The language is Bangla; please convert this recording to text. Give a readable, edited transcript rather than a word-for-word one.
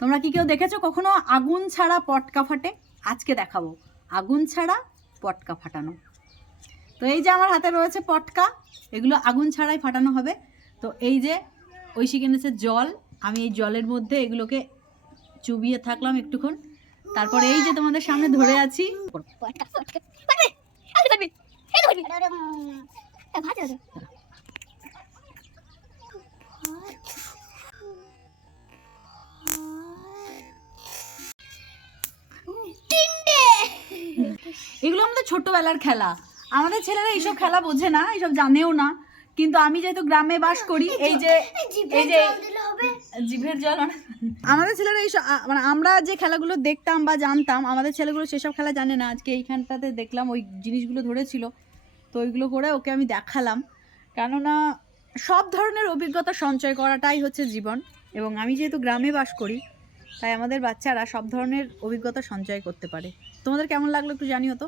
তোমরা কি কেউ দেখেছো কখনো আগুন ছাড়া পটকা ফাটে? আজকে দেখাবো আগুন ছাড়া পটকা ফাটানো। তো এই যে আমার হাতে রয়েছে পটকা, এগুলো আগুন ছাড়াই ফাটানো হবে। তো এই যে ঐশী কিনেছে জল, আমি এই জলের মধ্যে এগুলোকে চুবিয়ে থাকলাম একটুক্ষণ। তারপর এই যে তোমাদের সামনে ধরে আছি। এগুলো আমাদের ছোটবেলার খেলা। আমাদের ছেলেরা এইসব খেলা বোঝে না, এইসব জানেও না। কিন্তু আমি যেহেতু গ্রামে বাস করি, এই যে জিভের জল, আমাদের ছেলেরা এইসব মানে আমরা যে খেলাগুলো দেখতাম বা জানতাম, আমাদের ছেলেগুলো সেসব খেলা জানে না। আজকে এইখানটাতে দেখলাম ওই জিনিসগুলো ধরেছিল, তো ওইগুলো করে ওকে আমি দেখালাম। কেননা সব ধরনের অভিজ্ঞতা সঞ্চয় করাটাই হচ্ছে জীবন, এবং আমি যেহেতু গ্রামে বাস করি তাই আমাদের বাচ্চারা সব ধরনের অভিজ্ঞতা সঞ্চয় করতে পারে। তোমাদের কেমন লাগলো একটু জানিও তো।